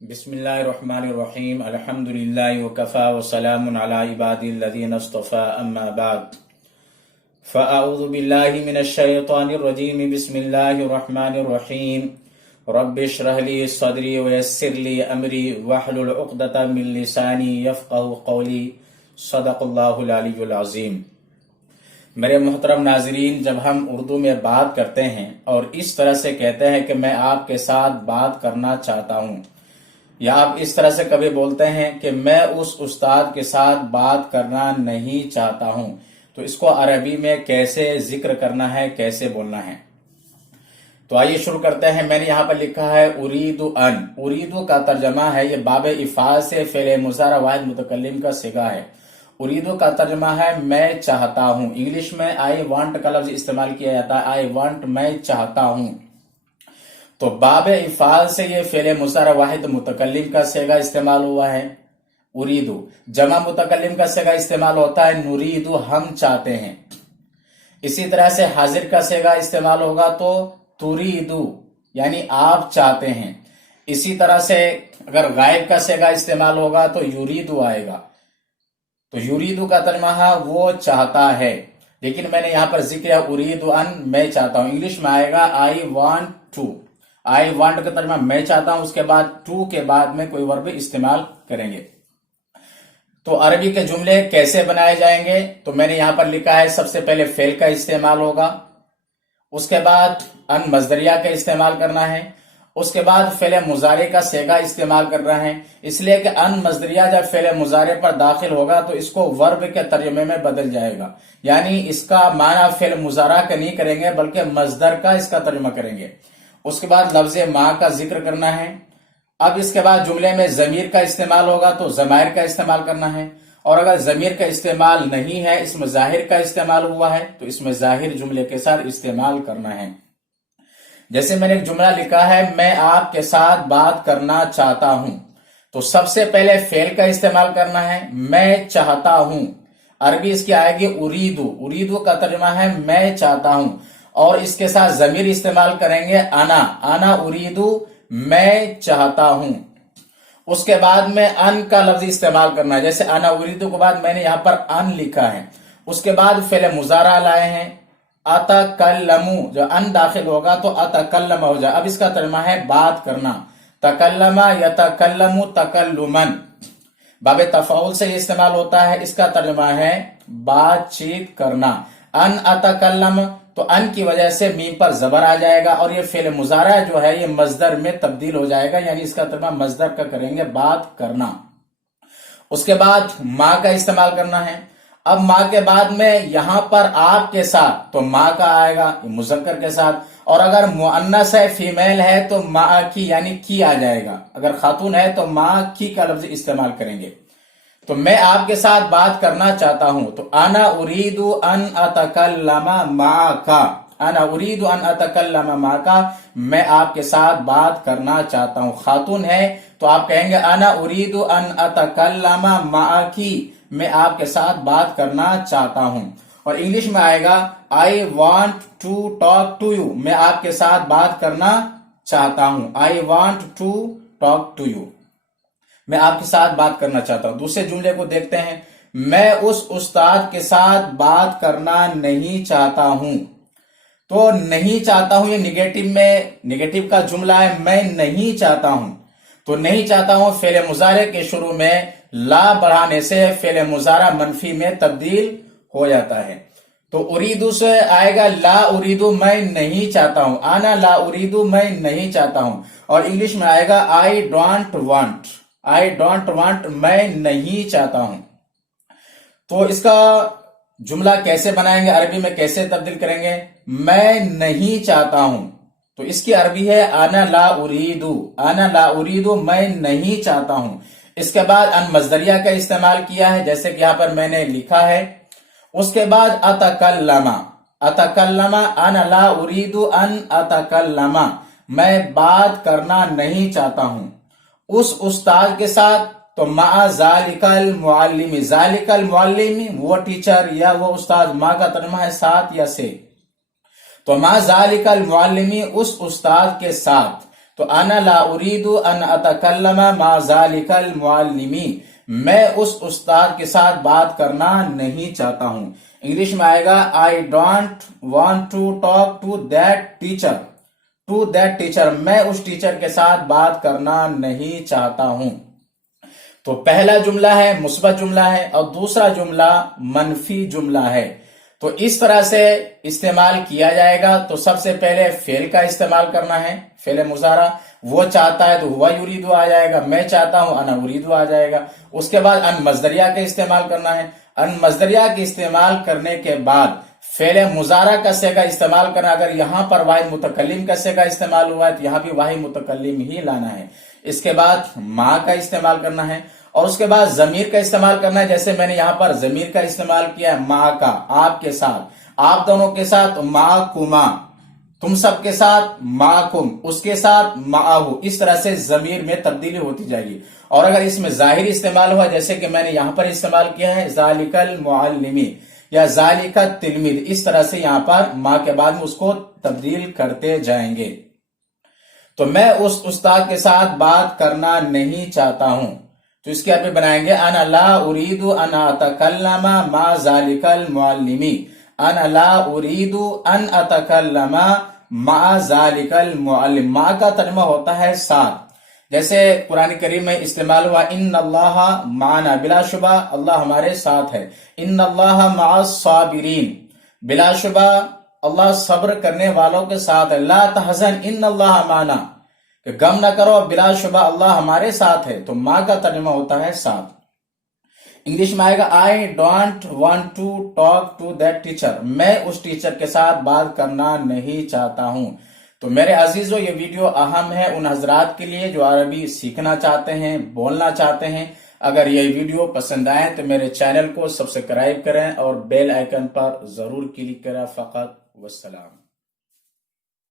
बिस्मिल्लाहिर्रहमानिर्रहीम अल्हम्दुलिल्लाहि वकफ़ा वसलामुन अला इबादिल्लज़ीना इस्तफ़ा अम्मा बाद फ़अऊज़ु बिल्लाहि मिनश्शैतानिर्रजीम बिस्मिल्लाहिर्रहमानिर्रहीम रब्बिश्रह ली सदरी वयस्सिर ली अमरी वहलुल उक़दतम मिन लिसानी यफ़क़हू क़ौली सदक़ल्लाहुल अलीयुल अज़ीम। मेरे मोहतरम नाज़रीन, जब हम उर्दू में बात करते हैं और इस तरह से कहते हैं कि मैं आपके साथ बात करना चाहता हूँ, या आप इस तरह से कभी बोलते हैं कि मैं उस उस्ताद के साथ बात करना नहीं चाहता हूं, तो इसको अरबी में कैसे जिक्र करना है, कैसे बोलना है। तो आइए शुरू करते हैं। मैंने यहाँ पर लिखा है उरीदु अन। उरीदु का तर्जमा है, ये बाबे इफाल से फेले मुजारा वाहिद मुतकल्लिम का सिगा है। उरीदु का तर्जमा है मैं चाहता हूं। इंग्लिश में आई वांट का लफ्ज इस्तेमाल किया जाता है, आई वांट, मैं चाहता हूं। तो बाब इफाल से ये फेले मुसारा वाहिद मुतकल्लिम का सेगा इस्तेमाल हुआ है उरीदु। जमा मुतकल्लिम का सेगा इस्तेमाल होता है नुरीदु, हम चाहते हैं। इसी तरह से हाजिर का सेगा इस्तेमाल होगा तो तुरीदु, यानी आप चाहते हैं। इसी तरह से अगर गायब का सेगा इस्तेमाल होगा तो यूरीदु आएगा। तो यूरीदु का तर्जमा है वो चाहता है, लेकिन मैंने यहां पर जिक्र उरीदु अन, मैं चाहता हूं। इंग्लिश में आएगा I want to. I want का तर्जमा मैं चाहता हूं, उसके बाद टू के बाद में कोई वर्ब इस्तेमाल करेंगे। तो अरबी के जुमले कैसे बनाए जाएंगे, तो मैंने यहां पर लिखा है सबसे पहले फेल का इस्तेमाल होगा, उसके बाद अन मजदरिया का इस्तेमाल करना है, उसके बाद फेले मुजारे का सेगा इस्तेमाल करना है। इसलिए कि अन मजदरिया जब फेले मुजारे पर दाखिल होगा तो इसको वर्ब के तर्जमे में बदल जाएगा, यानी इसका माना फेल मुजारा का नहीं करेंगे बल्कि मजदर का इसका तर्जमा करेंगे। उसके बाद लफ्ज़े माँ का जिक्र करना है। अब इसके बाद जुमले में जमीर का इस्तेमाल होगा तो जमायर का इस्तेमाल करना है, और अगर जमीर का इस्तेमाल नहीं है, इसमें जाहिर का इस्तेमाल हुआ है, तो इसमें जाहिर जुमले के साथ इस्तेमाल करना है। जैसे मैंने एक जुमला लिखा है मैं आपके साथ बात करना चाहता हूं, तो सबसे पहले फेल का इस्तेमाल करना है, मैं चाहता हूं। अरबी इसकी आएगी उरीदु। उरीदु का तर्जुमा है मैं चाहता हूं, और इसके साथ जमीर इस्तेमाल करेंगे अना। अना उरीदु, मैं चाहता हूं। उसके बाद में अन का लफ्ज इस्तेमाल करना है। जैसे अना उरीदु के बाद मैंने यहां पर अन लिखा है, उसके बाद फेले मुजारा लाए हैं अतकल्लमु। जो अन दाखिल होगा तो अतकल्लम हो जाए। अब इसका तर्जुमा है बात करना। तकल्लमा यतकल्लमु तकल्लुमन। बाबे तफाउल से इस्तेमाल होता है, इसका तर्जुमा है बातचीत करना। अन अतकल्लम, तो अन की वजह से मीम पर जबर आ जाएगा और ये फेल मुजारा जो है ये मजदर में तब्दील हो जाएगा, यानी इसका तर्जुमा मजदर का करेंगे बात करना। उसके बाद माँ का इस्तेमाल करना है। अब माँ के बाद में यहां पर आपके साथ तो माँ का आएगा मुजक्कर के साथ, और अगर मुअन्नस है फीमेल है तो माँ की यानी की आ जाएगा। अगर खातून है तो माँ की का लफ्ज इस्तेमाल करेंगे। तो मैं आपके साथ बात करना चाहता हूं, तो अना उरीदु अन अतकल्लमा माका। अना उरीदु अन अतकल्लमा माका, मैं आपके साथ बात करना चाहता हूं। खातून है तो आप कहेंगे अना उरीदु अन अतकल्लमा माकी, मैं आपके साथ बात करना चाहता हूं। और इंग्लिश में आएगा I want to talk to you, मैं आपके साथ बात करना चाहता हूं। I want to talk to you, मैं आपके साथ बात करना चाहता हूं। दूसरे जुमले को देखते हैं। मैं उस उस्ताद के साथ बात करना नहीं चाहता हूं। तो नहीं चाहता हूं ये निगेटिव का जुमला है, मैं नहीं चाहता हूं। तो नहीं चाहता हूं फेले मुजारे के शुरू में ला बढ़ाने से फेले मुजारा मनफी में तब्दील हो जाता है। तो उरीदू से आएगा ला उरीदू, मैं नहीं चाहता हूं। आना ला उरीदू, मैं नहीं चाहता हूं। और इंग्लिश में आएगा I don't want. I don't want, मैं नहीं चाहता हूं। तो इसका जुमला कैसे बनाएंगे, अरबी में कैसे तब्दील करेंगे। मैं नहीं चाहता हूं, तो इसकी अरबी है आना ला उरीदू। आना ला उरीदू, मैं नहीं चाहता हूं। इसके बाद अन मजदरिया का इस्तेमाल किया है, जैसे कि यहां पर मैंने लिखा है। उसके बाद अतकल्लमा। अतकल्लमा अना ला उरीदू अन अतकल्लमा, मैं बात करना नहीं चाहता हूं उस उस्ताद के साथ। तो मा जालिकल मुअल्लिमी। जालिकल मुअल्लिमी वो टीचर या वो उस्ताद, माँ का तर्जुमा है साथ या से। तो मा जालिकल मुअल्लिमी, उस उस्ताद के साथ। تو انا لا اريد ان اتکلم مع ذلك المعلم، میں اس استاد کے ساتھ بات کرنا نہیں چاہتا ہوں. انگلش میں آئے گا I don't want to talk to that teacher. میں اس ٹیچر کے ساتھ بات کرنا نہیں چاہتا ہوں. تو پہلا جملہ ہے مثبت جملہ ہے اور دوسرا جملہ منفی جملہ ہے. تو اس طرح سے استعمال کیا جائے گا. تو سب سے پہلے فعل کا استعمال کرنا ہے، فعل مضارع. وہ چاہتا ہے تو ہوا یریدو آ جائے گا، میں چاہتا ہوں انا اریدو آ جائے گا. اس کے بعد ان مصدریہ کا استعمال کرنا ہے. ان مصدریہ کے استعمال کرنے کے بعد فعل مضارع کا صیغہ استعمال کرنا. اگر یہاں پر واحد متکلم کا صیغہ استعمال ہوا ہے تو یہاں بھی واحد متکلم ہی لانا ہے. اس کے بعد ما کا استعمال کرنا ہے اور اس کے بعد ضمیر کا استعمال کرنا ہے. جیسے میں نے یہاں پر ضمیر کا استعمال کیا ہے، ما کا، آپ کے ساتھ، آپ دونوں کے ساتھ معکما، تم سب کے ساتھ معکم، اس کے ساتھ معہو. اس طرح سے ضمیر میں تبدیلی ہوتی جائے گی. اور اگر اس میں ظاہر استعمال ہوا جیسے کہ میں نے یہاں پر استعمال کیا ہے ذالک المعلم یا ذالک التلميذ، اس طرح سے یہاں پر ما کے بعد میں اس کو تبدیل کرتے جائیں گے. تو میں اس استاد کے ساتھ بات کرنا نہیں چاہتا ہوں. تو اس کے عربی بنائیں گے انا لا اريد ان اتکلم مع ذلك المعلم. انا لا اريد ان اتکلم مع ذلك المعلم. ما کا ترجمہ ہوتا ہے ساتھ. جیسے قرآن کریم میں استعمال ہوا ان اللہ معنا، بلا شبہ اللہ ہمارے ساتھ ہے. ان اللہ مع الصابرین، بلا شبہ اللہ صبر کرنے والوں کے ساتھ ہے. لا تحزن ان اللہ معنا، کہ غم نہ کرو بلا شبہ اللہ ہمارے ساتھ ہے. تو ماں کا ترجمہ ہوتا ہے ساتھ. انگلش میں آئے گا I don't want to talk to that teacher. میں اس ٹیچر کے ساتھ بات کرنا نہیں چاہتا ہوں. تو میرے عزیزو یہ ویڈیو اہم ہے ان حضرات کے لیے جو عربی سیکھنا چاہتے ہیں، بولنا چاہتے ہیں. اگر یہ ویڈیو پسند آئے تو میرے چینل کو سبسکرائب کریں اور بیل آئیکن پر ضرور کلک کریں. فقط والسلام.